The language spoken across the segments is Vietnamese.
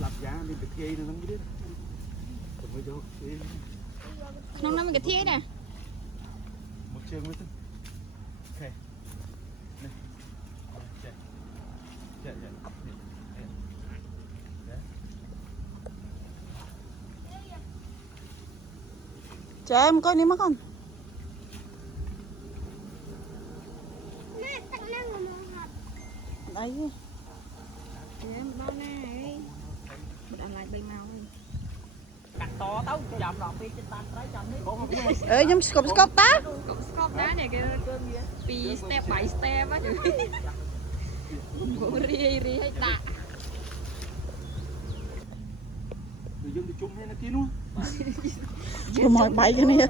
lập giá đi cái kia nó không biết Nông năm cái thiết nè. một trường mới thôi. Ok. Này. Chạy. Chạy chạy. Cho em coi đi mất con. Đấy. Em bao này. Một ăn lại bay màu. Cắt to tao chậm lọt đi trên bàn trái chậm đi. Ê, giống scop tá. Scop đá này cái pi step by step á chứ. Ri ri hay tạ. Người dân đi chung hay là kia luôn. Chưa mỏi bay cái này.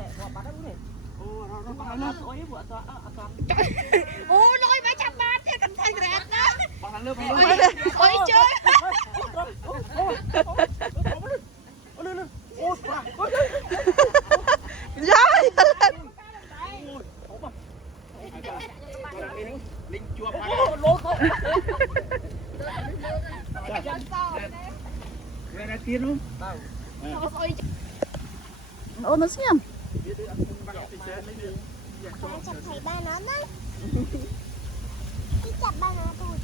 Ô nói mấy trăm bát thế cần thay rẹt đó. Ôi chơi. Rồi. Lính chua ra kia luôn. Ô nó xem. Chặt thấy ba nó đấy. Đi chặt ba nó thôi.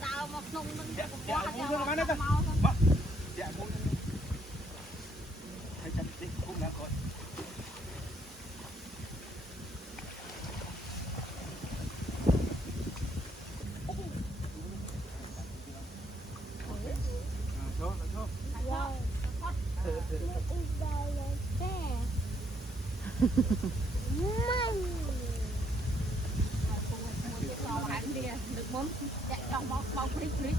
Tao một nung mình Dạ, muốn bán đấy. Dạ, muốn. Thấy chân đi, cũng đã coi. được món chạy trong bao free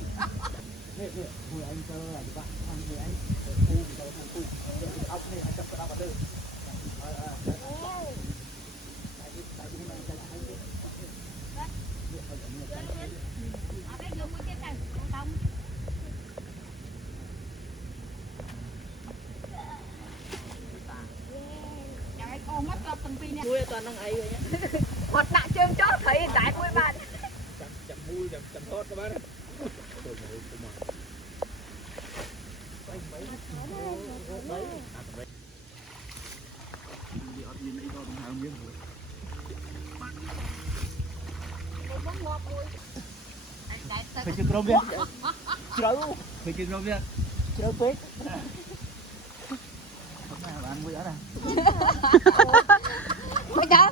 Người anh cho là các bạn ăn người anh khu ốc này anh chấp cái vào đây. con mất gặp từng pin nè. Vui toàn đang ấy rồi nhá. Hoạt đã chơi chó thấy đại vui bạn. Chậm vui chậm thoát các bạn. Phải chưa crom biết. Trâu. Phải chưa crom biết. Chơi quét. Hôm nay bạn vui ở đây. Mấy đó.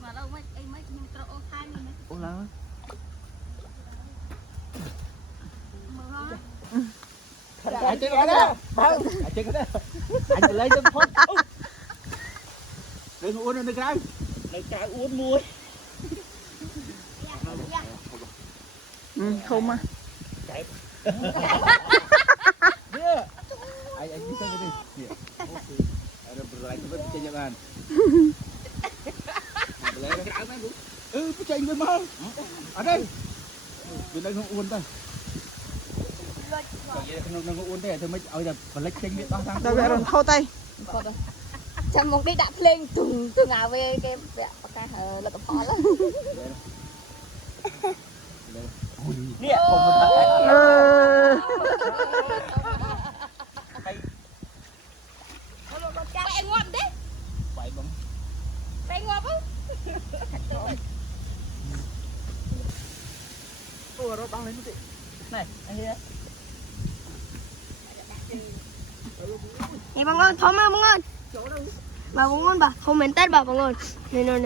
Mà đâu mấy nhưng trâu khai mình. Ô lắm. Anh chơi cái đó. Anh chơi cái đó. Anh lấy cho phốt. Lấy uống nó được cái. Lấy trái uống muối. Không à. Anh bisa jadi. Ada berlari cepat pecah jangan. Berlari cái áo mấy bố. Pecah với mau. Ở đây. Bên đây không uốn ta. Còn vậy nó uốn thế thôi mấy ơi là berlari chênh biết bao tháng. Đâu vậy rồi thâu tay. Chăm một đi đạp lên từ ngào về cái vẹo cái là cái phó lắm. Nè, không có Vậy ngoan đấy. Vậy bông. Vậy ngoan không? tua nó băng lên một tí. Này, anh kia. Nè bà ngon, thôi mà bà ngon. Bà ngon bà, không mến Tết bà ngon. Nè nè.